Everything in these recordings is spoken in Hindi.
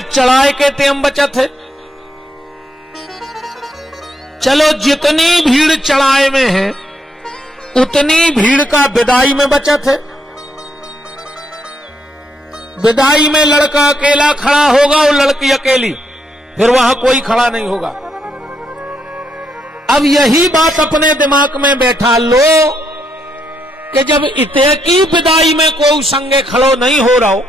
चढ़ाए के तेम बचत है। चलो जितनी भीड़ चढ़ाए में है उतनी भीड़ का विदाई में बचत है। विदाई में लड़का अकेला खड़ा होगा और लड़की अकेली, फिर वहां कोई खड़ा नहीं होगा। अब यही बात अपने दिमाग में बैठा लो कि जब इते की विदाई में कोई संगे खड़ो नहीं हो रहा हो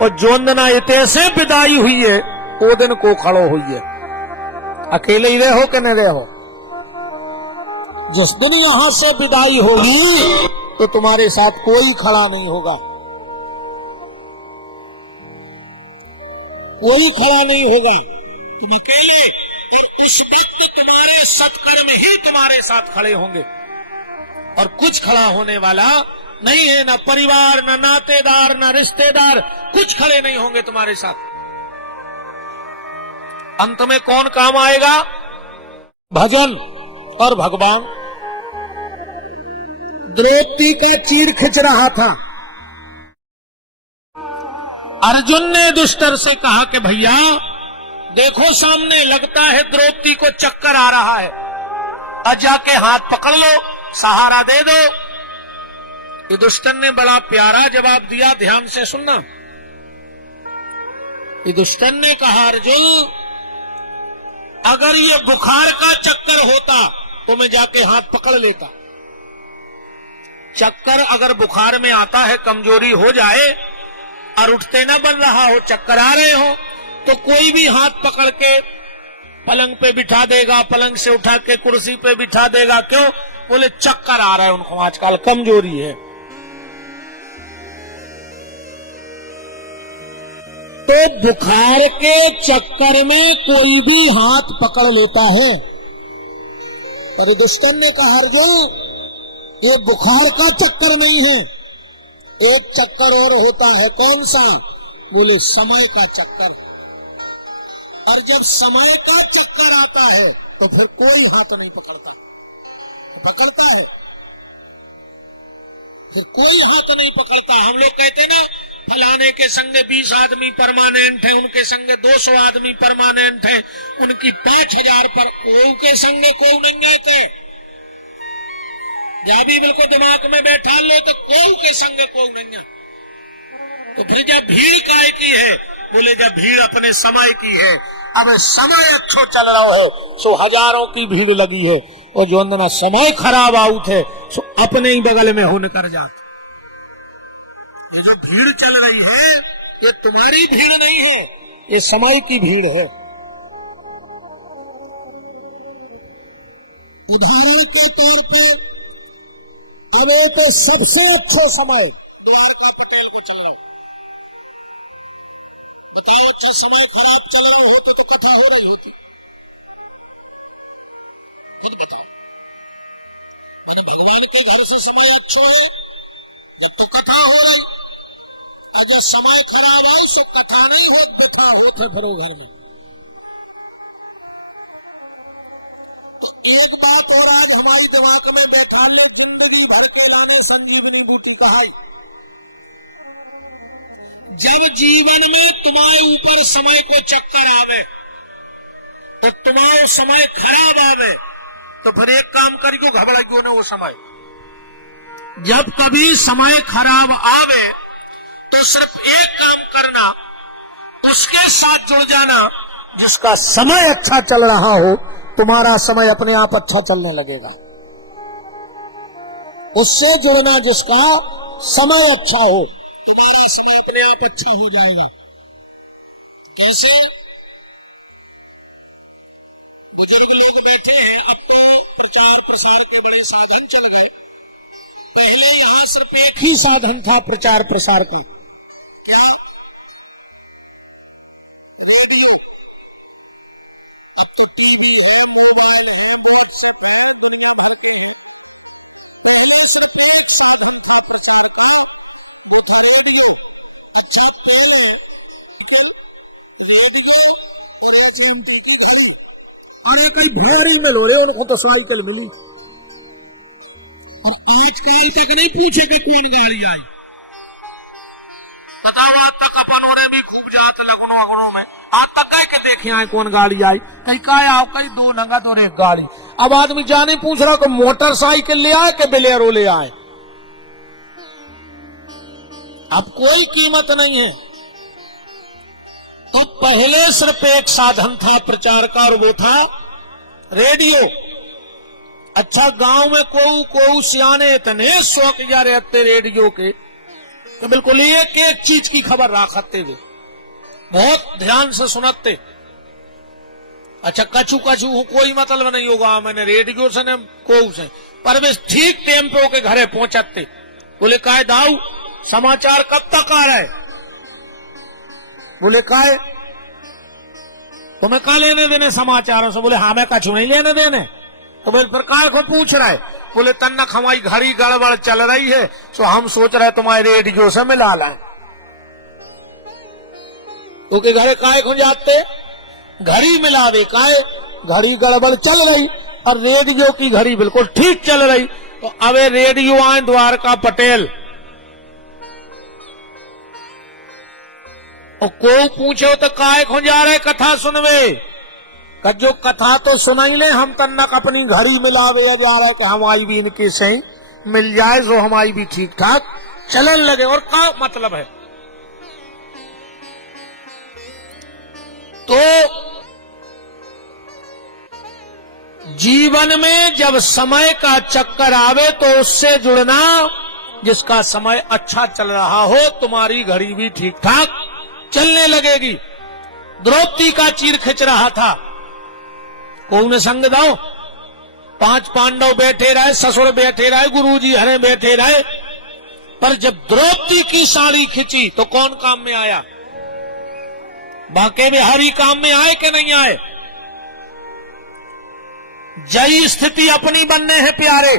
और जोंदना इते से विदाई हुई है वो दिन को खड़ो हुई है, अकेले ही रहो कि नहीं रहो। जिस दिन यहां से विदाई होगी तो तुम्हारे साथ कोई खड़ा नहीं होगा, कोई खड़ा नहीं होगा, तुम अकेले। उस वक्त तुम्हारे सत्कर्म ही तुम्हारे साथ खड़े होंगे और कुछ खड़ा होने वाला नहीं है। ना परिवार, ना नातेदार, ना रिश्तेदार, कुछ खड़े नहीं होंगे तुम्हारे साथ। अंत में कौन काम आएगा? भजन और भगवान। द्रौपदी का चीर खिंच रहा था। अर्जुन ने दुष्टर से कहा कि भैया देखो सामने, लगता है द्रौपदी को चक्कर आ रहा है, और जाके हाथ पकड़ लो, सहारा दे दो। युधिष्ठिर ने बड़ा प्यारा जवाब दिया, ध्यान से सुनना। युधिष्ठिर ने कहा अर्जुन अगर ये बुखार का चक्कर होता तो मैं जाके हाथ पकड़ लेता। चक्कर अगर बुखार में आता है, कमजोरी हो जाए और उठते ना बन रहा हो, चक्कर आ रहे हो, तो कोई भी हाथ पकड़ के पलंग पे बिठा देगा, पलंग से उठा के कुर्सी पे बिठा देगा। क्यों? बोले चक्कर आ रहा है उनको, आजकल कमजोरी है। तो बुखार के चक्कर में कोई भी हाथ पकड़ लेता है। पर युधिष्ठिर ने कहा अर्जुन ये बुखार का चक्कर नहीं है, एक चक्कर और होता है। कौन सा? बोले समय का चक्कर। और जब समय का चक्कर आता है तो फिर कोई हाथ नहीं पकड़ता, पकड़ता है फिर कोई हाथ नहीं पकड़ता। हम लोग कहते ना फलाने के संग 20 आदमी परमानेंट है, उनके संग 200 आदमी परमानेंट है, उनकी 5000 पर कोई के संग कोई नहीं आते। या भी बिल्कुल दिमाग में बैठा लो तो कोई के संग कोई नहीं है। तो फिर जब भीड़ काय की है? बोले जब भीड़ अपने समय की है। अब समय अच्छो चल रहा है सो हजारों की भीड़ लगी है, और जो अंदर समय खराब आउट है सो अपने ही बगल में होने कर जाते। ये जो भीड़ चल रही है ये तुम्हारी भीड़ नहीं है, ये समय की भीड़ है। उदाहरण के तौर पर अब एक सबसे अच्छा समय द्वारका पटेल को चल रहा हो। बताओ अच्छा समय खराब चल रहा होते तो कथा हो रही होती? मैंने भगवान के घर से समय अच्छो है जब तो कथा हो रही, अगर समय खराब हो तो कथा नहीं हो, बेकार होते फिर घर में। तो एक बात और आज हमारी दिमाग में बैठा ले, जिंदगी भर के राने संजीवनी बूटी कहा। जब जीवन में तुम्हारे ऊपर समय को चक्कर आवे तो तुम्हारा समय खराब आवे तो फिर एक काम करियो, घबरा क्यों ना वो समय। जब कभी समय खराब आवे तो सिर्फ एक काम करना, उसके साथ जुड़ जाना जिसका समय अच्छा चल रहा हो। तुम्हारा समय अपने आप अच्छा चलने लगेगा। उससे जुड़ना जिसका समय अच्छा हो, तुम्हारा समय अपने आप अच्छा हो जाएगा। कैसे? बुजुर्ग लोग बैठे हैं, अब तो प्रचार प्रसार के बड़े साधन चल गए। पहले यहाँ सिर्फ एक ही साधन था प्रचार प्रसार के, क्या? भेड़ी में लोड़े उनको तो साइकिल मिली, और आज कल तक नहीं पूछे कि कौन गाड़ी आई। बताओ आज तक अपन भी खूब जात लगनो गुरु में आज तक कह के देखे आए कौन गाड़ी आई, कहीं का आओ कहीं दो नंगत और एक गाड़ी। अब आदमी जाने पूछ रहा को मोटरसाइकिल ले आए कि बोलेरो ले आए, अब कोई कीमत नहीं है। अब पहले सिर्फ एक साधन था प्रचार का और वो था रेडियो। अच्छा गांव में को सियाने इतने शौक जा रहे रेडियो के तो बिल्कुल एक एक चीज की खबर रखते हुए बहुत ध्यान से सुनते। अच्छा कछु कछु कोई मतलब नहीं होगा मैंने रेडियो से न को से पर वे ठीक टेम्पो के घरे पहुंचते। बोले काय दाऊ समाचार कब तक आ रहा है? बोले काय तुम्हें का लेने देने समाचारों से? बोले हाँ मैं कछु नहीं लेने देने। तो बोले प्रकार को पूछ रहा है? बोले तन्नक हमारी घड़ी गड़बड़ चल रही है तो हम सोच रहे तुम्हारे रेडियो से मिला लाए। तो के घरे काय खो जाते घड़ी मिला दे, काय घड़ी गड़बड़ चल रही और रेडियो की घड़ी बिल्कुल ठीक चल रही। तो अब रेडियो आए द्वारका पटेल और को पूछो तो काय खो जा रहे कथा सुनवे जो कथा तो सुना ही ले हम तन्नक अपनी घड़ी मिलावे जा रहे कि हमारी भी इनके सही मिल जाए जो हमारी भी ठीक ठाक चलन लगे। और क्या मतलब है? तो जीवन में जब समय का चक्कर आवे तो उससे जुड़ना जिसका समय अच्छा चल रहा हो तुम्हारी घड़ी भी ठीक ठाक चलने लगेगी। द्रौपदी का चीर खिंच रहा था, कौन संग दो 5 पांडव बैठे रहे, ससुर बैठे रहे, गुरुजी हरे बैठे रहे, पर जब द्रौपदी की साड़ी खिंची तो कौन काम में आया? बाके बिहारी काम में आए कि नहीं आए? जय स्थिति अपनी बनने है प्यारे।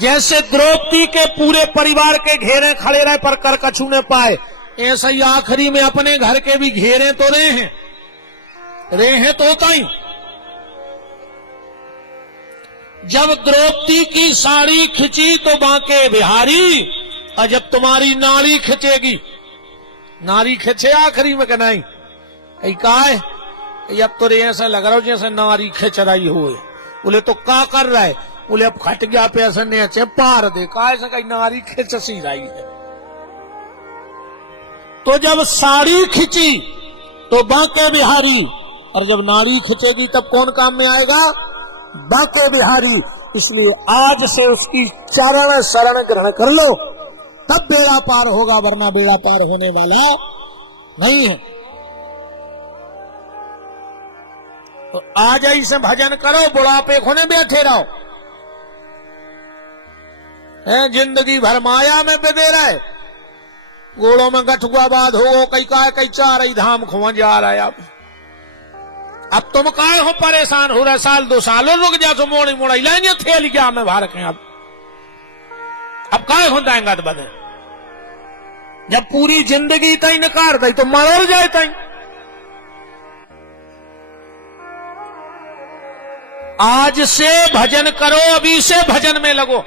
जैसे द्रौपदी के पूरे परिवार के घेरे खड़े रहे पर कर कछु न पाए, ऐसा ही आखिरी में अपने घर के भी घेरे तो रहे हैं तो होता ही। जब द्रौपदी की साड़ी खिंची तो बांके बिहारी, और जब तुम्हारी नाड़ी खिंचेगी, नारी खिंचे आखिरी में कहना ही काय अब तो ऐसा लग रहा हो जैसे नारी खिंच रही हो। बोले तो क्या कर रहा है? बोले अब खट गया पैसे नीचे पार दे, काय से कहीं नारी खिंच सी रही है। तो जब साड़ी खिंची तो बांके बिहारी, और जब नाड़ी खिंचेगी तब कौन काम में आएगा? बांके बिहारी। इसलिए आज से उसकी चरण शरण ग्रहण कर लो तब बेड़ा पार होगा, वरना बेड़ा पार होने वाला नहीं है। तो आज ऐसे भजन करो, बुढ़ापे खोने बैठे रहो, जिंदगी भर माया में बिदे रहे, गोड़ों में गठुआ बाद हो कई का कई चार धाम खुआ जा रहा है। अब तुम काहे हो परेशान हो रहे? साल 2 साल रुक जा तो मोड़ी मोड़ी लाएंगे थे लिया में भारत के। अब काहे हो जाएंगा तो बदे जब पूरी जिंदगी तई नकार दई तो मर जाए तई। आज से भजन करो, अभी से भजन में लगो।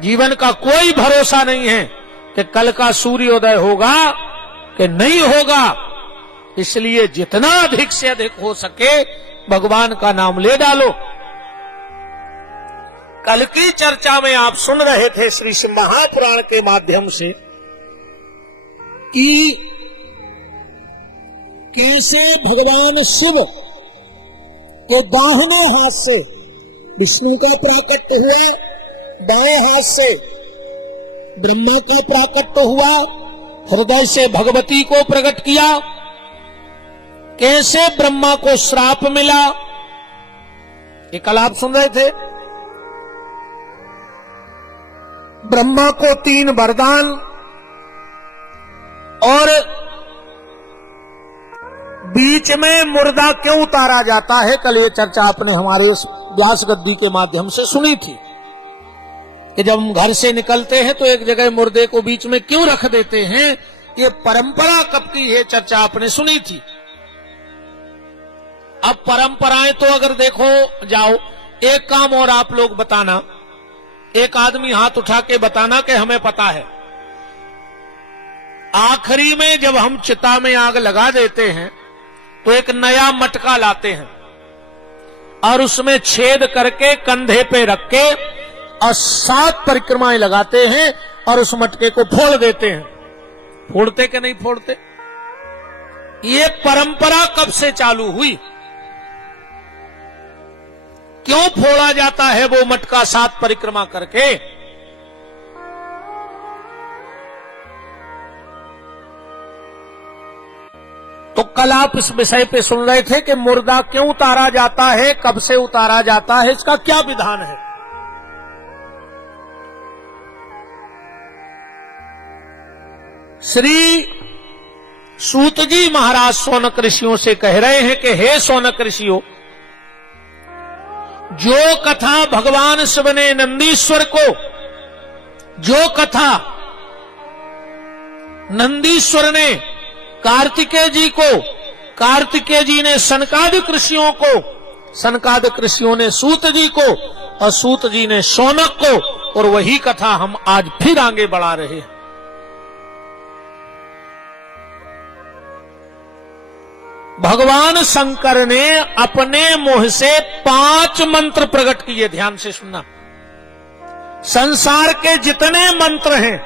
जीवन का कोई भरोसा नहीं है कि कल का सूर्योदय होगा कि नहीं होगा। इसलिए जितना अधिक से अधिक हो सके भगवान का नाम ले डालो। कल की चर्चा में आप सुन रहे थे श्री महापुराण के माध्यम से कि कैसे भगवान शिव के दाहिने हाथ से विष्णु का प्राकट्य हुआ, बाएं हाथ से ब्रह्मा का प्राकट्य हुआ, हृदय से भगवती को प्रकट किया। कैसे ब्रह्मा को श्राप मिला ये कल आप सुन रहे थे। ब्रह्मा को 3 वरदान और बीच में मुर्दा क्यों उतारा जाता है, कल ये चर्चा आपने हमारे व्यास गद्दी के माध्यम से सुनी थी कि जब हम घर से निकलते हैं तो एक जगह मुर्दे को बीच में क्यों रख देते हैं। ये परंपरा कब की है चर्चा आपने सुनी थी। अब परंपराएं तो अगर देखो जाओ, एक काम और आप लोग बताना, एक आदमी हाथ उठा के बताना कि हमें पता है। आखिरी में जब हम चिता में आग लगा देते हैं तो एक नया मटका लाते हैं और उसमें छेद करके कंधे पे रख के और 7 परिक्रमाएं लगाते हैं और उस मटके को फोड़ देते हैं। फोड़ते कि नहीं फोड़ते? ये परंपरा कब से चालू हुई? क्यों फोड़ा जाता है वो मटका 7 परिक्रमा करके? तो कल आप इस विषय पे सुन रहे थे कि मुर्दा क्यों उतारा जाता है, कब से उतारा जाता है, इसका क्या विधान है। श्री सूत जी महाराज शौनक ऋषियों से कह रहे हैं कि हे शौनक ऋषियों, जो कथा भगवान शिव ने नंदीश्वर को, जो कथा नंदीश्वर ने कार्तिकेय जी को, कार्तिकेय जी ने सनकादिक ऋषियों को, सनकादिक ऋषियों ने सूत जी को और सूत जी ने शौनक को, और वही कथा हम आज फिर आगे बढ़ा रहे हैं। भगवान शंकर ने अपने मुंह से 5 मंत्र प्रकट किए। ध्यान से सुनना, संसार के जितने मंत्र हैं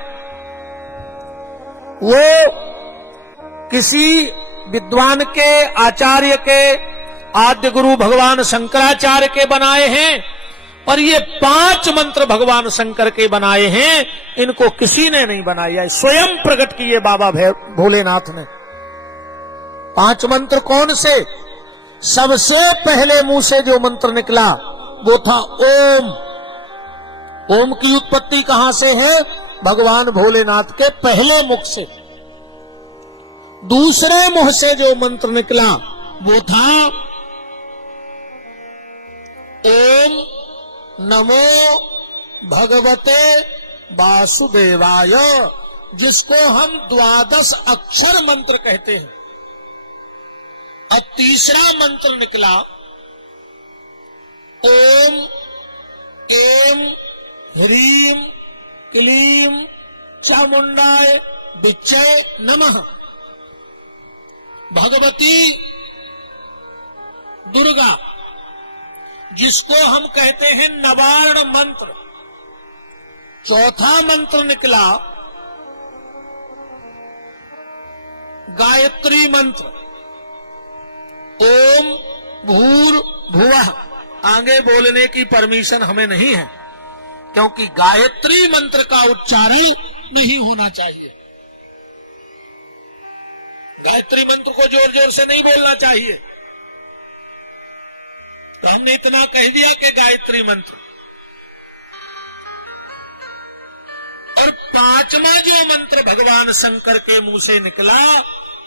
वो किसी विद्वान के, आचार्य के, आद्य गुरु भगवान शंकराचार्य के बनाए हैं, और ये 5 मंत्र भगवान शंकर के बनाए हैं। इनको किसी ने नहीं बनाया, स्वयं प्रकट किए बाबा भोलेनाथ ने। 5 मंत्र कौन से? सबसे पहले मुंह से जो मंत्र निकला वो था ओम। ओम की उत्पत्ति कहां से है? भगवान भोलेनाथ के पहले मुख से। दूसरे मुंह से जो मंत्र निकला वो था ओम नमो भगवते वासुदेवाय, जिसको हम 12 अक्षर मंत्र कहते हैं। अब तीसरा मंत्र निकला ओम एम ह्रीम क्लीम चामुंडाय विच्चय नमः, भगवती दुर्गा, जिसको हम कहते हैं नवार्ण मंत्र। चौथा मंत्र निकला गायत्री मंत्र, ओम भूर भुवः। आगे बोलने की परमिशन हमें नहीं है, क्योंकि गायत्री मंत्र का उच्चारण नहीं होना चाहिए। गायत्री मंत्र को जोर जोर से नहीं बोलना चाहिए। तो हमने इतना कह दिया कि गायत्री मंत्र। और 5वां जो मंत्र भगवान शंकर के मुंह से निकला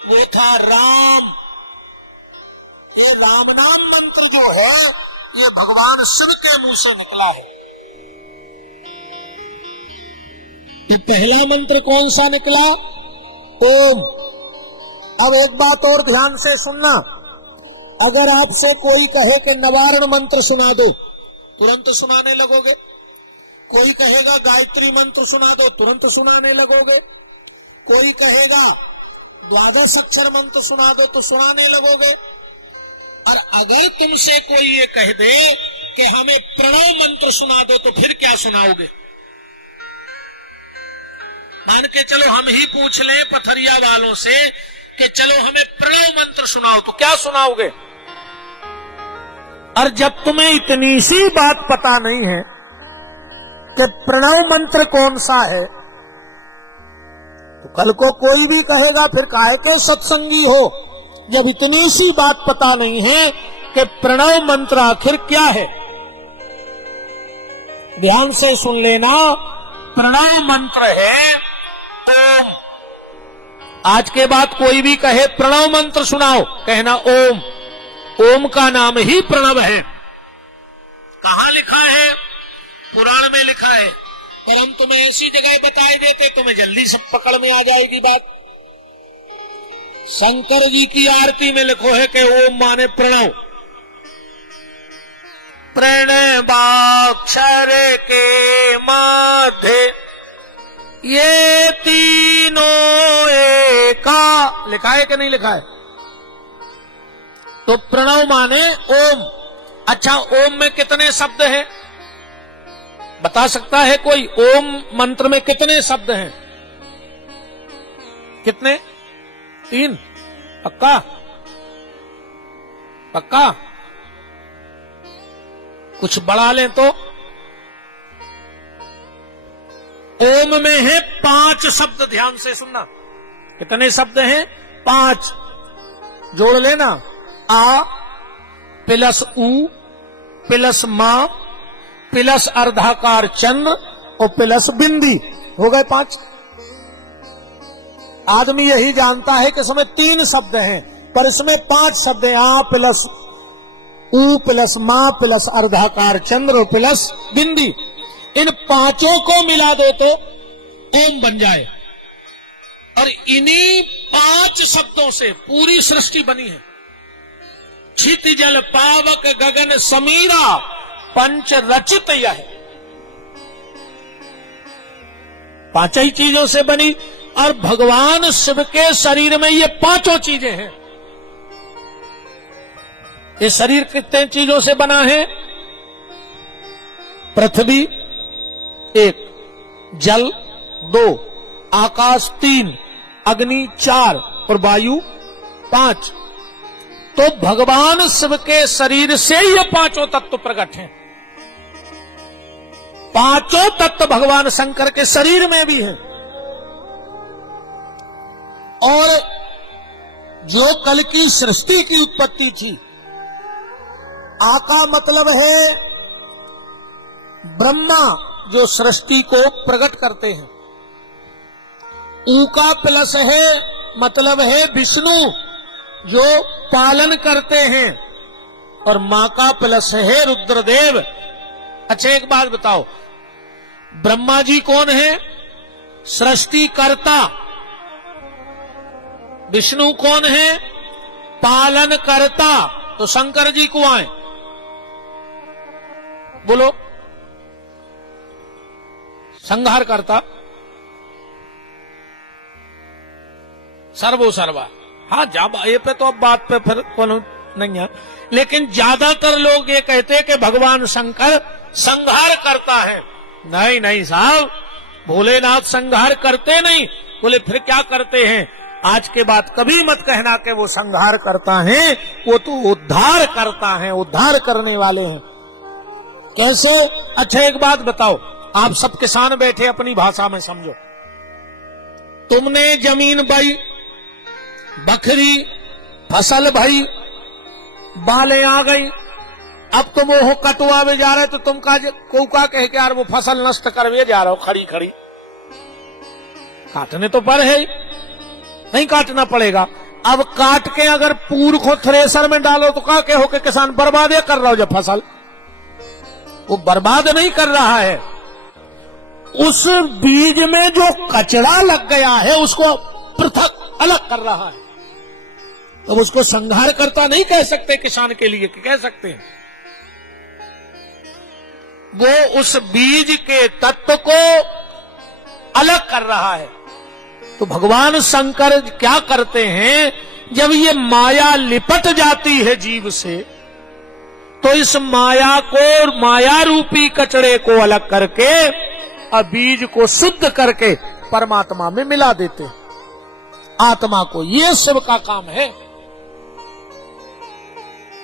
वो था राम। ये राम नाम मंत्र जो है ये भगवान शिव के मुंह से निकला है। तो पहला मंत्र कौन सा निकला? ओम। अब एक बात और ध्यान से सुनना, अगर आपसे कोई कहे कि नवारण मंत्र सुना दो, तुरंत सुनाने लगोगे। कोई कहेगा गायत्री मंत्र सुना दो, तुरंत सुनाने लगोगे। कोई कहेगा 12 अक्षर मंत्र सुना दो तो सुनाने लगोगे। और अगर तुमसे कोई ये कह दे कि हमें प्रणव मंत्र सुना दो तो फिर क्या सुनाओगे? मान के चलो हम ही पूछ लें पथरिया वालों से कि चलो हमें प्रणव मंत्र सुनाओ, तो क्या सुनाओगे? और जब तुम्हें इतनी सी बात पता नहीं है कि प्रणव मंत्र कौन सा है, तो कल को कोई भी कहेगा फिर काहे के सत्संगी हो, जब इतनी सी बात पता नहीं है कि प्रणव मंत्र आखिर क्या है। ध्यान से सुन लेना, प्रणव मंत्र है ओम। आज के बाद कोई भी कहे प्रणव मंत्र सुनाओ, कहना ओम। ओम का नाम ही प्रणव है। कहां लिखा है? पुराण में लिखा है, पर हम तुम्हें ऐसी जगह बताए देते तुम्हें जल्दी सब पकड़ में आ जाएगी बात। शंकर जी की आरती में लिखो है कि ओम माने प्रणव। प्रणवाक्षर के मध्य ये तीनों एका, लिखा है कि नहीं लिखा है? तो प्रणव माने ओम। अच्छा, ओम में कितने शब्द हैं? बता सकता है कोई? ओम मंत्र में कितने शब्द हैं? कितने? 3? पक्का? पक्का? कुछ बढ़ा लें तो? ओम में है 5 शब्द, ध्यान से सुनना। कितने शब्द हैं? 5। जोड़ लेना। आ प्लस उ प्लस मां प्लस अर्धाकार चंद्र और प्लस बिंदी, हो गए 5। आदमी यही जानता है कि इसमें 3 शब्द हैं, पर इसमें 5 शब्द हैं। आ प्लस उ प्लस मां प्लस अर्धाकार चंद्र और प्लस बिंदी। इन 5 को मिला दो तो ओम बन जाए। और इन्हीं 5 शब्दों से पूरी सृष्टि बनी है। क्षिति जल पावक गगन समीरा पंच रचित यह, 5 ही चीजों से बनी। और भगवान शिव के शरीर में ये 5 चीजें हैं। ये शरीर कितने चीजों से बना है? पृथ्वी 1, जल 2, आकाश 3, अग्नि 4 और वायु 5। तो भगवान शिव के शरीर से ये 5 तत्व प्रकट हैं। 5 तत्व भगवान शंकर के शरीर में भी हैं। और जो कल की सृष्टि की उत्पत्ति थी, आ का मतलब है ब्रह्मा जो सृष्टि को प्रकट करते हैं। ऊ का प्लस है मतलब है विष्णु जो पालन करते हैं। और मां का प्लस है रुद्रदेव। अच्छा, एक बात बताओ, ब्रह्मा जी कौन है? सृष्टि कर्ता। विष्णु कौन है? पालन करता। तो शंकर जी को आए, बोलो। संहार करता, सर्वो सर्वा। हाँ, ये पे तो अब बात पे फिर कौन नहीं है, लेकिन ज्यादातर लोग ये कहते हैं कि भगवान शंकर संहार करता है। नहीं नहीं साहब, भोलेनाथ संहार करते नहीं। बोले फिर क्या करते हैं? आज के बाद कभी मत कहना कि वो संहार करता है, वो तो उद्धार करता है, उद्धार करने वाले हैं। कैसे? अच्छा, एक बात बताओ, आप सब किसान बैठे, अपनी भाषा में समझो। तुमने जमीन बाई, बकरी फसल भाई, बालें आ गई, अब तुम वो कटवावे जा रहे, तो तुम का कह के यार वो फसल नष्ट करवे जा रहे हो खड़ी खड़ी। काटने तो पर है, नहीं काटना पड़ेगा। अब काट के अगर पूर को थ्रेसर में डालो तो क्या कहो कि किसान बर्बाद कर रहा हो? जब फसल वो बर्बाद नहीं कर रहा है, उस बीज में जो कचरा लग गया है उसको पृथक अलग कर रहा है। तो उसको संहार करता नहीं कह सकते किसान के लिए, कह सकते हैं वो उस बीज के तत्व को अलग कर रहा है। तो भगवान शंकर क्या करते हैं? जब ये माया लिपट जाती है जीव से, तो इस माया को, माया रूपी कचड़े को अलग करके और बीज को शुद्ध करके परमात्मा में मिला देते हैं, आत्मा को। ये शिव का काम है,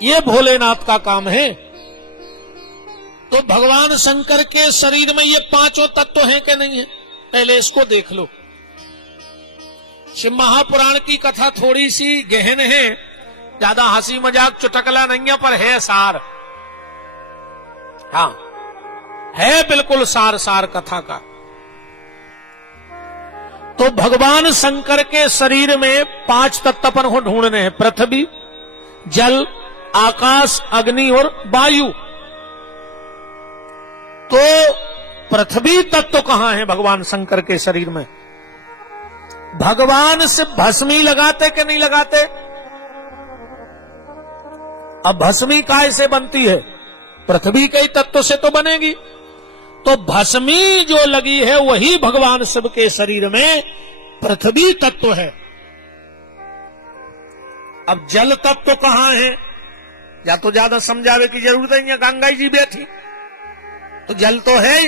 ये भोलेनाथ का काम है। तो भगवान शंकर के शरीर में ये 5 तत्व हैं कि नहीं है? पहले इसको देख लो। शिव महापुराण की कथा थोड़ी सी गहन है, ज्यादा हंसी मजाक चुटकला नहीं है, पर है सार। हाँ, है बिल्कुल सार सार कथा का। तो भगवान शंकर के शरीर में 5 तत्व अपन को ढूंढने हैं। पृथ्वी, जल, आकाश, अग्नि और वायु। तो पृथ्वी तत्व कहां है भगवान शंकर के शरीर में? भगवान से भस्मी लगाते कि नहीं लगाते? अब भस्मी काय से बनती है? पृथ्वी के तत्व से तो बनेगी। तो भस्मी जो लगी है वही भगवान शिव के शरीर में पृथ्वी तत्व है। अब जल तत्व कहां है, या तो ज्यादा समझावे की जरूरत है, गंगा जी बैठी तो जल तो है।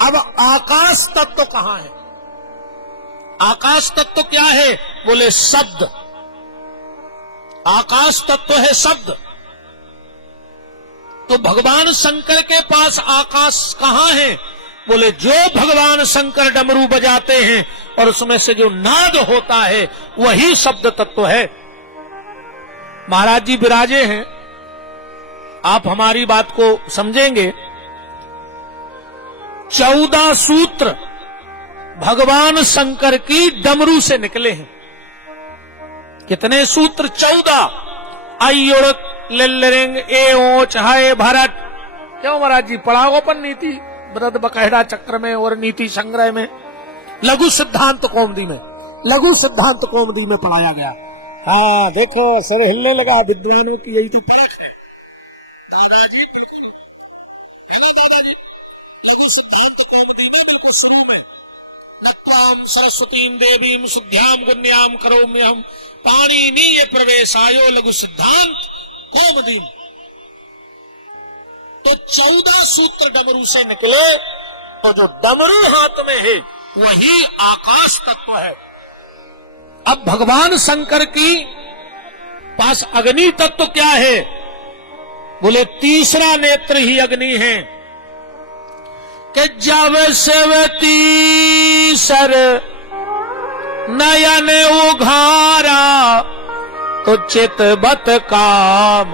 अब आकाश तत्व कहां है? आकाश तत्व क्या है? बोले शब्द। आकाश तत्व है शब्द। तो भगवान शंकर के पास आकाश कहां है? बोले जो भगवान शंकर डमरू बजाते हैं और उसमें से जो नाद होता है वही शब्द तत्व है। महाराज जी विराजे हैं, आप हमारी बात को समझेंगे। 14 सूत्र भगवान शंकर की डमरू से निकले हैं। कितने सूत्र? 14। आयुड़ लिल्लिंग ए ओच हाय भरत। क्यों महाराज जी? पढ़ाओ पर नीति व्रत बकहड़ा चक्र में और नीति संग्रह में, लघु सिद्धांत कौमुदी में, लघु सिद्धांत कौमुदी में पढ़ाया गया। हाँ देखो सर हिलने लगा, विद्वानों की यही थी पढ़। दादाजी बिल्कुल दादाजी लघु सिद्धांत कौमुदी में देखो शुरू में नत्वाम सरस्वतीम देवीम शुद्ध्याम गुण्याम करोम्यहम पाणिनीय प्रवेशायो लघु सिद्धांत कौमुदी। तो 14 सूत्र डमरू से निकले, तो जो डमरू हाथ में है वही आकाश तत्व है। अब भगवान शंकर की पास अग्नि तत्व क्या है? बोले तीसरा नेत्र ही अग्नि है। कि जब सेवती सर नयन उघारा तो चितबत काम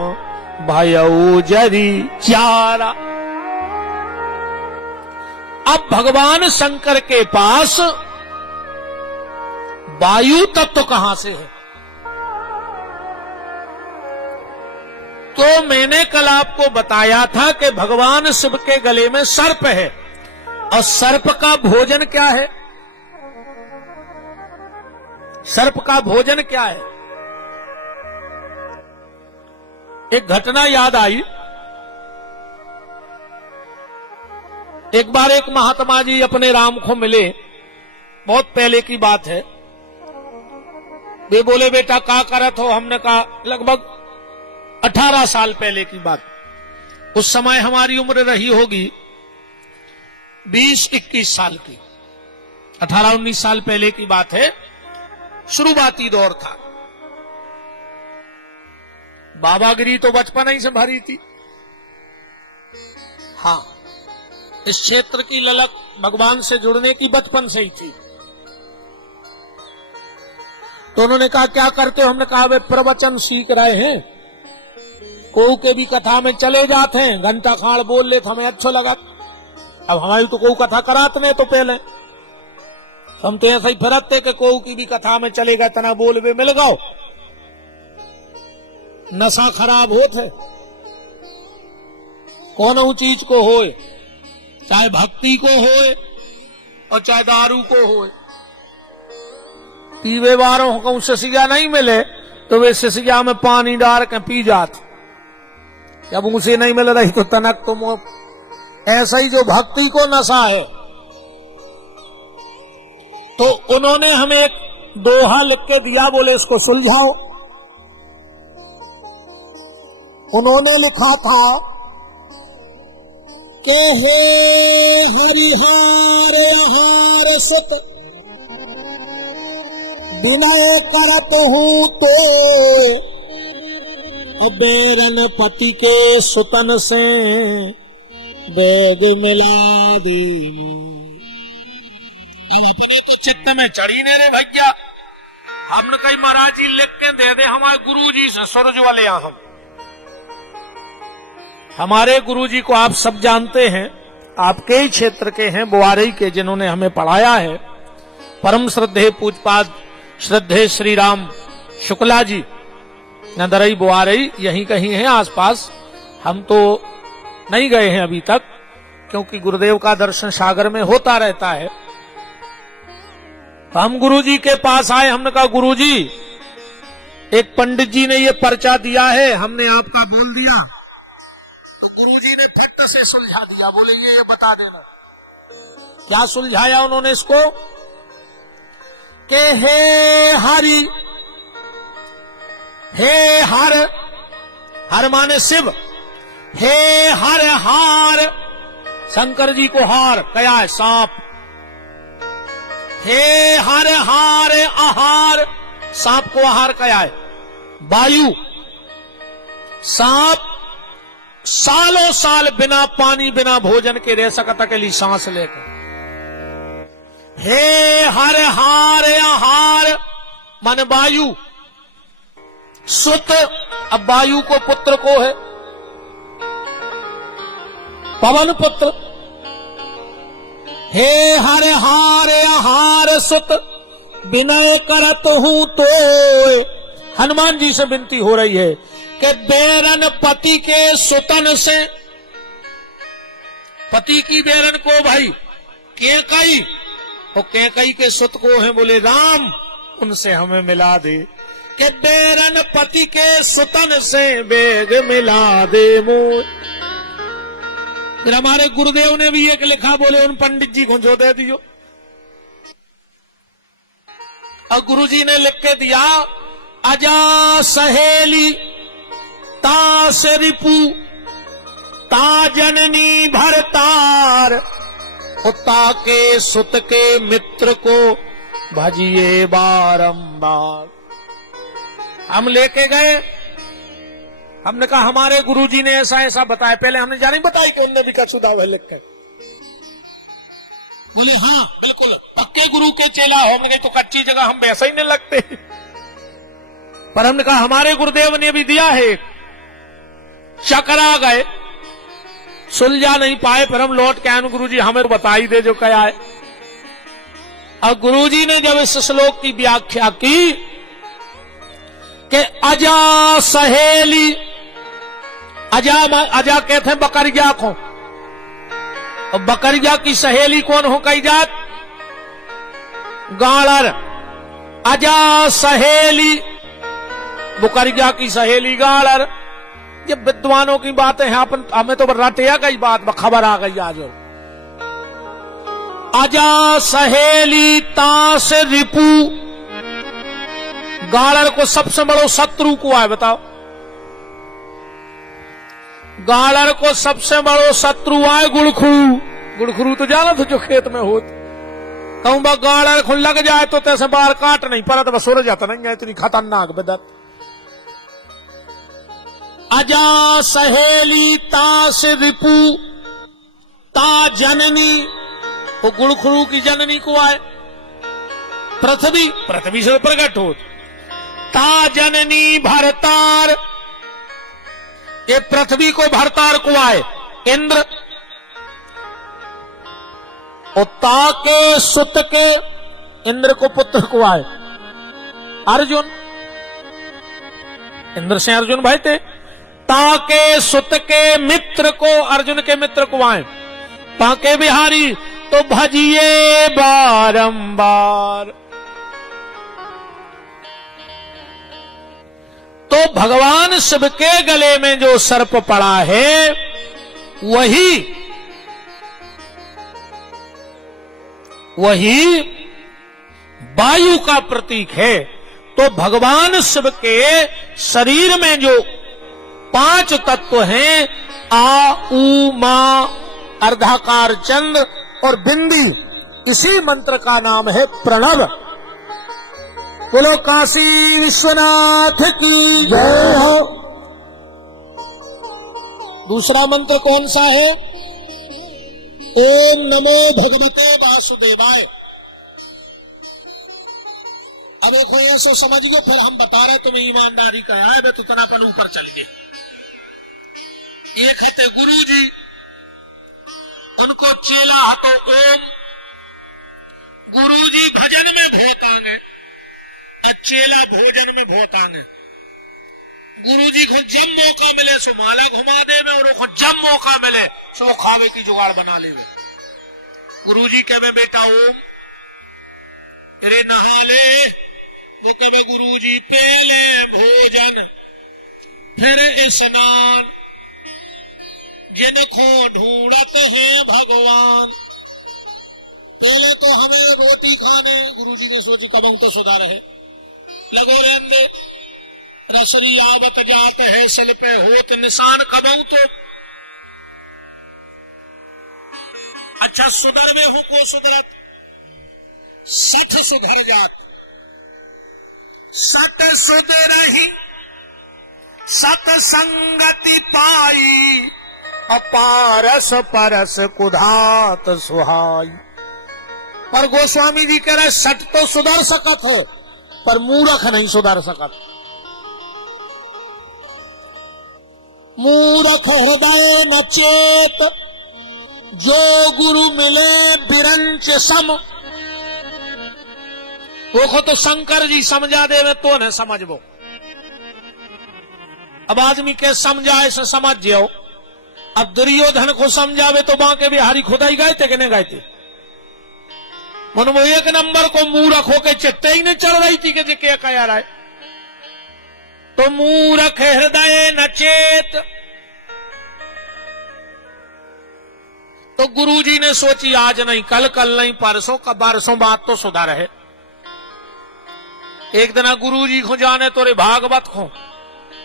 भयऊ जरी चारा। अब भगवान शंकर के पास वायु तत्व कहां से है? तो मैंने कल आपको बताया था कि भगवान शिव के गले में सर्प है, और सर्प का भोजन क्या है? सर्प का भोजन क्या है? एक घटना याद आई। एक बार एक महात्मा जी अपने राम को मिले, बहुत पहले की बात है। वे बोले बेटा क्या करत हो? हमने कहा लगभग 18 साल पहले की बात। उस समय हमारी उम्र रही होगी 20-21 साल की। 18-19 साल पहले की बात है, शुरुआती दौर था। बाबागिरी तो बचपन ही से भरी थी। हाँ, इस क्षेत्र की ललक भगवान से जुड़ने की बचपन से ही थी। तो उन्होंने कहा क्या करते हो? हमने कहा वे प्रवचन सीख रहे हैं, कोऊ के भी कथा में चले जाते हैं, घंटा खाड़ बोल ले हमें अच्छा लगा। अब हमारी तो कोऊ कथा कराते तो पहले हम तो ऐसा ही फिरते कि कोऊ की भी कथा में चलेगा, तना बोल वे मिल गओ। नशा खराब होते कौन चीज को होए, चाहे भक्ति को होए और चाहे दारू को होए। पीवे वालों को सिसिया नहीं मिले तो वे सिसिया में पानी डाल के पी जाते। जब उसे नहीं मिल रही तो तनक तुम। ऐसा ही जो भक्ति को नशा है। तो उन्होंने हमें एक दोहा लिख के दिया, बोले इसको सुलझाओ। उन्होंने लिखा था कि हे हरिहार आहार सुत विनय करत हूं तो अबेरन पति के सुतन से बेग मिला दी। चित्त में चढ़ी ने रे भैया। हमने कही महाराज जी लिख के दे दे हमारे गुरु जी से, सूरज वाले हम। हमारे गुरु जी को आप सब जानते हैं, आपके ही क्षेत्र के हैं, बुआरई के, जिन्होंने हमें पढ़ाया है। परम श्रद्धेय पूजपाद श्रद्धेय श्री राम शुक्ला जी, नदरई बुआरई यहीं कहीं है आसपास। हम तो नहीं गए हैं अभी तक, क्योंकि गुरुदेव का दर्शन सागर में होता रहता है। हम गुरुजी के पास आए, हमने कहा गुरुजी एक पंडित जी ने ये पर्चा दिया है, हमने आपका बोल दिया तो गुरुजी ने फट से सुलझा दिया, बोले ये बता देना। क्या सुलझाया उन्होंने इसको कि हे हरि, हे हर, हर माने शिव, हे हर हार, शंकर जी को हार क्या है? सांप। हे हर हार आहार, सांप को आहार क्या है? वायु। सांप सालों साल बिना पानी बिना भोजन के रह सकता के लिए सांस लेकर। हे हर हार आहार माने वायु। सुत, अब वायु को पुत्र को है पवन पुत्र। हे हर हार आहार सुत, विनय करत हूं तो। हनुमान जी से विनती हो रही है कि बेरन पति के सुतन से, पति की बेरन को भाई केकई, वो केकई के सुत को है बोले राम, उनसे हमें मिला दे। कि बेरन पति के सुतन से बेग मिला दे मोह। फिर हमारे गुरुदेव ने भी एक लिखा, बोले उन पंडित जी को जो दे दियो। और गुरुजी ने लिख के दिया, अजा सहेली तास रिपु, ता जननी भरतार, उता के सुत के मित्र को भजिए बारंबार। हम लेके गए, हमने कहा हमारे गुरुजी ने ऐसा ऐसा बताया। पहले हमने जानी बताई कि उनने भी कछुदा हुए लिख कर। बोले हाँ बिल्कुल पक्के गुरु के चेला हो। हमने कही तो कच्ची जगह हम वैसा ही नहीं लगते। पर हमने कहा हमारे गुरुदेव ने भी दिया है। चकरा गए, सुलझा नहीं पाए, पर हम लौट के आए, गुरुजी हमें बताई दे जो क्या है। और गुरुजी ने जब इस श्लोक की व्याख्या की कि अजा सहेली, अजा कहते हैं बकरिया को, और बकरिया की सहेली कौन हो कही जात? गाड़र। अजा सहेली, बकरिया की सहेली गाड़र। ये विद्वानों की बातें हैं, अपन हमें तो रटिया गई बात खबर आ गई आज। अजा सहेली तास रिपु, गाड़र को सबसे बड़ो शत्रु को है बताओ। गाड़र को सबसे बड़ो शत्रु आए गुड़खरू। गुड़खरू तो जाना था जो खेत में होत। कहूं बा गाड़र खुल लग जाए तो तैसे बाल काट नहीं पड़ा, तो बस सुर जाता नहीं है, इतनी खतरनाक बिदत। अजा सहेली तास रिपु, ता जननी, वो गुड़खरू की जननी को आए पृथ्वी, पृथ्वी से प्रकट हो। ता जननी भरतार, ये पृथ्वी को भरतार को आए इंद्र। और ता के सुत के, इंद्र को पुत्र को आए अर्जुन। इंद्र से अर्जुन भाई थे। ता के सुत के मित्र को, अर्जुन के मित्र को आए ताके बिहारी, तो भजिए बारंबार। तो भगवान शिव के गले में जो सर्प पड़ा है वही वायु का प्रतीक है। तो भगवान शिव के शरीर में जो 5 तत्व हैं, आ उ मा अर्धाकार चंद्र और बिंदी, इसी मंत्र का नाम है प्रणव। बोलो काशी विश्वनाथ की जय हो। दूसरा मंत्र कौन सा है? ओम नमो भगवते वासुदेवाय। अब एक कोई ऐसा समझियो, फिर हम बता रहे तुम्हें ईमानदारी का है, वे तो तना कर ऊपर चल के। एक है गुरु जी, उनको चेला हतो ओम। गुरु जी भजन में भोतांगे, चेला भोजन में भोतांगे। गुरु जी को जब मौका मिले सो माला घुमा दे में, और जब मौका मिले सो खावे की जुगाड़ बना ले। गुरु जी कहे बेटा ओम, अरे नहा ले। वो कहे गुरु जी पहले भोजन फिर स्नान। जिनको ढूंढते हैं भगवान। पहले तो हमें रोटी खाने, गुरुजी ने सोची कब तो सुधार है, लगो रहने रसली आवत जात है सल पे होत निशान कब तो। अच्छा सुधर में हूं को सुधरत, सठ सुधर जात, सत सुधरही सत संगति पाई, अपारस परस कुधात सुहाई। पर गोस्वामी जी कह रहे सट तो सुधर सकत है, पर मूर्ख नहीं सुधर सकत। मूर्ख हृदय न चेत, जो गुरु मिले बिरंच सम। वो तो शंकर जी समझा देवे तो न समझबो। अब आदमी के समझाए से समझ जाओ। अब दुर्योधन को समझावे तो बांके बिहारी खुदाई गए थे कि नहीं गए थे? मन वो एक नंबर को मूर्ख होके चिट्टे ही नहीं चढ़ रही थी कि क्या कह रहा है। तो मूर्ख हृदय न चेत। तो गुरुजी ने सोची आज नहीं, कल नहीं, परसों का बरसों बाद तो सुधर है। एक दिन गुरुजी को जाने तो रे भागवत को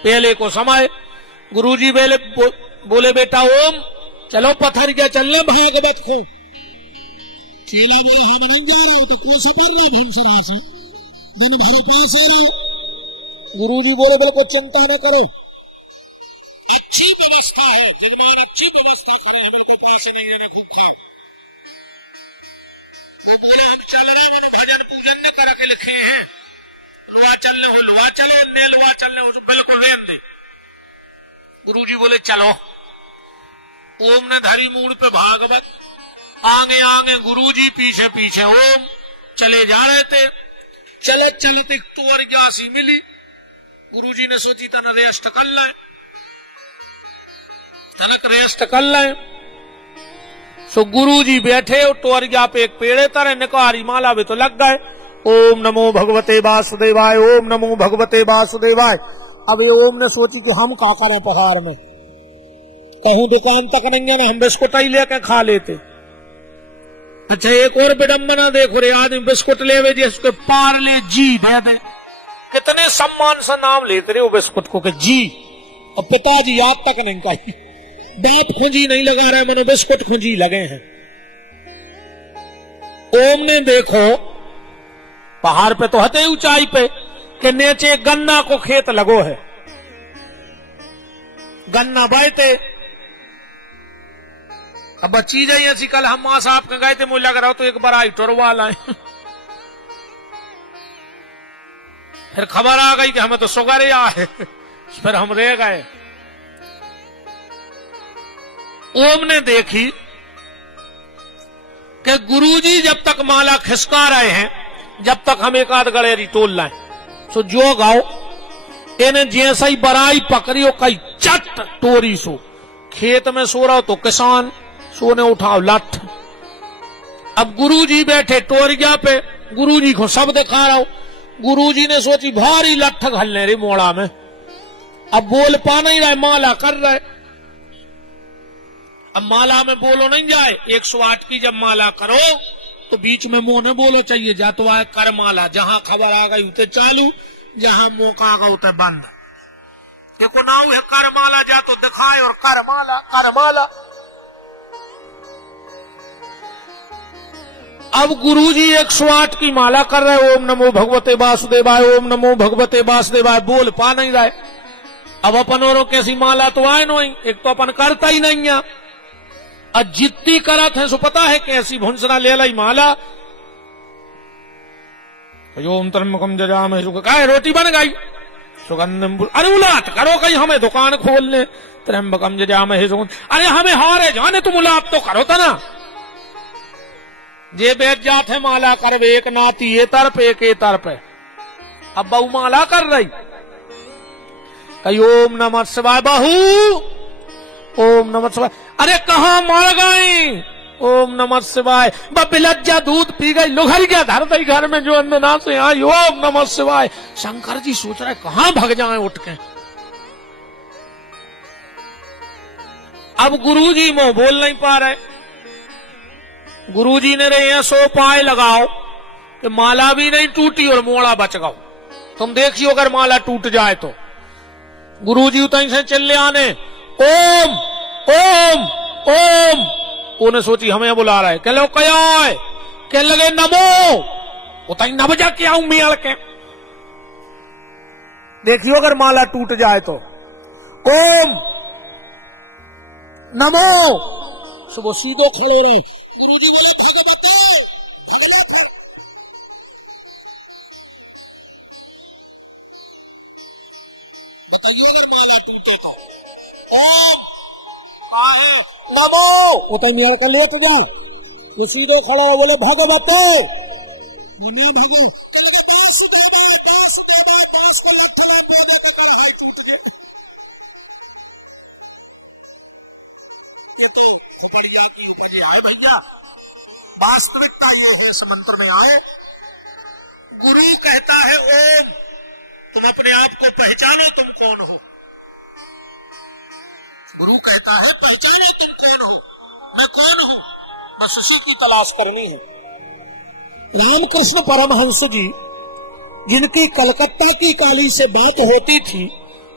पहले को समय गुरुजी बोले बेटा ओम चलो पत्थर के चलना भागवत को। चेला बोले हम नहीं जा रहे, तो कोई सफर ना भंसरासी दिन भर पास है। गुरुजी बोले बिल्कुल चिंता न करो, अच्छी व्यवस्था है, दिनवार अच्छी व्यवस्था है, बिल्कुल पास नहीं रहना खुद है। कोई बोले हम चल रहे हैं, भजन पूजन न करा के लिखे हैं, लोहा चलने हो लोहा चलो, ने लोहा चलने हो बिल्कुल रेम दे। गुरुजी बोले चलो। ओम ने धरी मूड पे भागवत, आगे आगे गुरुजी पीछे पीछे ओम चले जा रहे थे। चलत चलत एक तुअर ग्यासी मिली। गुरुजी ने सोची तन रेस्ट कर लाए, तनक रेस्ट कर लाए। सो गुरुजी बैठे और टोरिया पे एक पेड़े तरह निकारी माला भी तो लग गए। ओम नमो भगवते वासुदेवाय, ओम नमो भगवते वासुदेवाय। अब ये ओम ने सोची कि हम का करें पहाड़ में, कहूं दुकान तक नहीं है, हम बिस्कुट ही लेके खा लेते। अच्छा एक और विडंबना देखो रे, आदमी बिस्कुट ले जिसको पार्ले जी दे दे, कितने सम्मान से नाम लेते रहे वो बिस्कुट को कि जी, और पिताजी याद तक नहीं कही, बाप खुंजी नहीं लगा रहे, मनो बिस्कुट खुंजी लगे हैं। ओम ने देखो पहाड़ पे तो हते ऊंचाई पे कि नीचे गन्ना को खेत लगो है, गन्ना बायते। अब बच्ची जाइए ऐसी, कल हम मां साहब के गए थे, मुझे लग रहा तो एक बार आई टोरवा लाए। फिर खबर आ गई कि हमें तो शुगर ही है, फिर हम रह गए। ओम ने देखी कि गुरुजी जब तक माला खिसका रहे हैं, जब तक हम एक आध गलेरी तोल लाए। सो जो गाओ इन्हें जैसा ही बराई पकड़ी हो कई चट टोरी सो, खेत में सो रहा हो तो किसान सोने उठाओ लठ। अब गुरुजी बैठे टोरिया पे, गुरुजी को सब दिखा रहा हो। गुरुजी ने सोची भारी लठ घलने रे मोड़ा में, अब बोल पा नहीं रहा, माला कर रहा है। अब माला में बोलो नहीं जाए, 108 की जब माला करो तो बीच में मुंह न बोलो चाहिए, जा तो आए कर माला, जहां खबर आ गई उते चालू, जहां मौका आ गया उते बंद। देखो नाव है कर माला, जा तो दिखाए और कर माला कर माला। अब गुरुजी 108 की माला कर रहे, ओम नमो भगवते वासुदेवाय, ओम नमो भगवते वासुदेवाय, बोल पा नहीं रहे। अब अपन औरों कैसी माला तो आए नहीं, एक तो अपन करता ही नहीं है, और जितनी करत है सो पता है कैसी भुंसना ले लाई माला। ओम त्र्यंबकम जजामहे सुगंधिं, रोटी बन गई सुगंधिं, अरे उलाट करो कहीं हमें दुकान खोलने, त्र्यंबकम जजामहे सुगंधिं, अरे हमें हारे जाने तुम उलाट तो करो था ना। जे बैठ जाते है माला कर, एक नाती ये तरफ एक ये तरफ है। अब बहू माला कर रही, कही ओम नमः शिवाय, बहू ओम नमः शिवाय, अरे कहां मर गई, ओम नमः शिवाय, बिलज्जा दूध पी गई, लुघर गया धर दई घर में जो अंदना से आई, ओम नमः शिवाय। शंकर जी सोच रहे कहां भग जाए उठ के। अब गुरुजी मुंह बोल नहीं पा रहे। गुरुजी ने रहे 100 पाए लगाओ कि माला भी नहीं टूटी और मोड़ा बच गओ। तुम देखियो अगर माला टूट जाए तो। गुरुजी उतई से चले आने, ओम ओम ओम। उन्हें सोची हमें बुला रहा है, कह लो क्या है, कह लगे नमो। उतई न बजा के आऊं मियाल के। देखियो अगर माला टूट जाए तो। ओम नमो। सुबह सीधो खड़े रहे। गुरुजी ने बताइए अगर माला टूटे तो। ओम नमो। उतई मियाल का लेट जाए, ये सीधे खड़ा हो, बोले भगवतो मुनि भगो। ये तो आए भैया, वास्तविकता ये है इस मंत्र में आए। गुरु कहता है ओम, तुम अपने आप को पहचानो तुम कौन हो। गुरु कहता है पहचानो तुम कौन हो, मैं कौन हूं, बस उसी की तलाश करनी है। रामकृष्ण परमहंस जी, जिनकी कलकत्ता की काली से बात होती थी,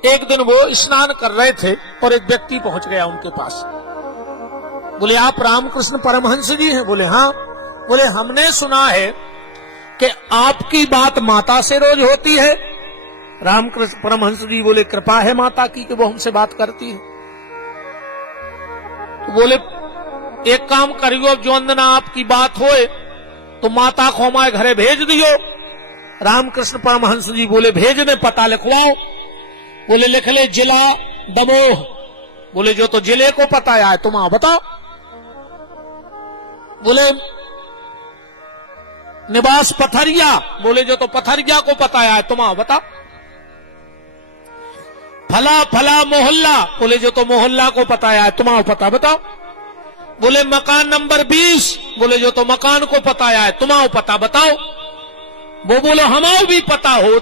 एक दिन वो स्नान कर रहे थे और एक व्यक्ति पहुंच गया उनके पास। बोले आप रामकृष्ण परमहंस जी हैं? बोले हाँ। बोले हमने सुना है कि आपकी बात माता से रोज होती है। रामकृष्ण परमहंस जी बोले कृपा है माता की कि वो हमसे बात करती है। तो बोले एक काम करियो, जो अंदना आपकी बात होए तो माता को हमारे घरे भेज दियो। रामकृष्ण परमहंस जी बोले भेज दे, पता लिखवाओ। बोले लिख ले जिला दमोह। बोले जो तो जिले को पता है तुम आ बताओ। बोले निवास पथरिया। बोले जो तो पथरिया को पता है तुम आ बताओ। फला फला मोहल्ला। बोले जो तो मोहल्ला को पता है तुम आओ पता बताओ। बोले मकान नंबर 20। बोले जो तो मकान को पता है तुम आओ पता बताओ। वो बोले हमाओ भी पता हो।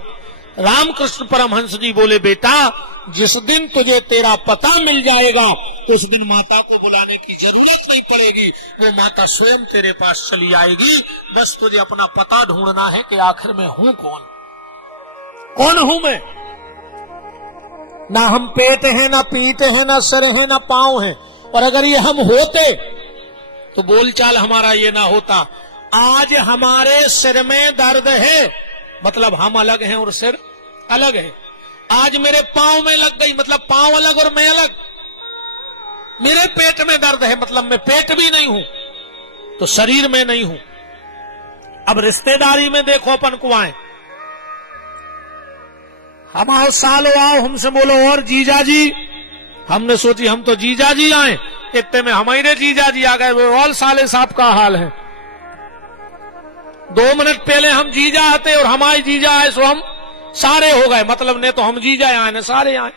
रामकृष्ण परमहंस जी बोले बेटा जिस दिन तुझे तेरा पता मिल जाएगा तो उस दिन माता को बुलाने की जरूरत नहीं पड़ेगी, वो माता स्वयं तेरे पास चली आएगी। बस तुझे अपना पता ढूंढना है कि आखिर में हूं कौन, कौन हूं मैं। ना हम पेट हैं, ना पीठ है, ना सर है, ना पांव है। और अगर ये हम होते तो बोलचाल हमारा ये ना होता। आज हमारे सिर में दर्द है, मतलब हम अलग हैं और सिर अलग है। आज मेरे पांव में लग गई, मतलब पांव अलग और मैं अलग। मेरे पेट में दर्द है, मतलब मैं पेट भी नहीं हूं तो शरीर में नहीं हूं। अब रिश्तेदारी में देखो अपन को आए, हम आओ सालो आओ, हमसे बोलो और जीजा जी। हमने सोची हम तो जीजा जी आए, इतने में हमारे जीजा जी आ गए। वो और साले साहब का हाल है। 2 मिनट पहले हम जीजा आते और हमारे जीजा आए सो हम सारे हो गए, मतलब ने तो हम जीजा आए न सारे आए।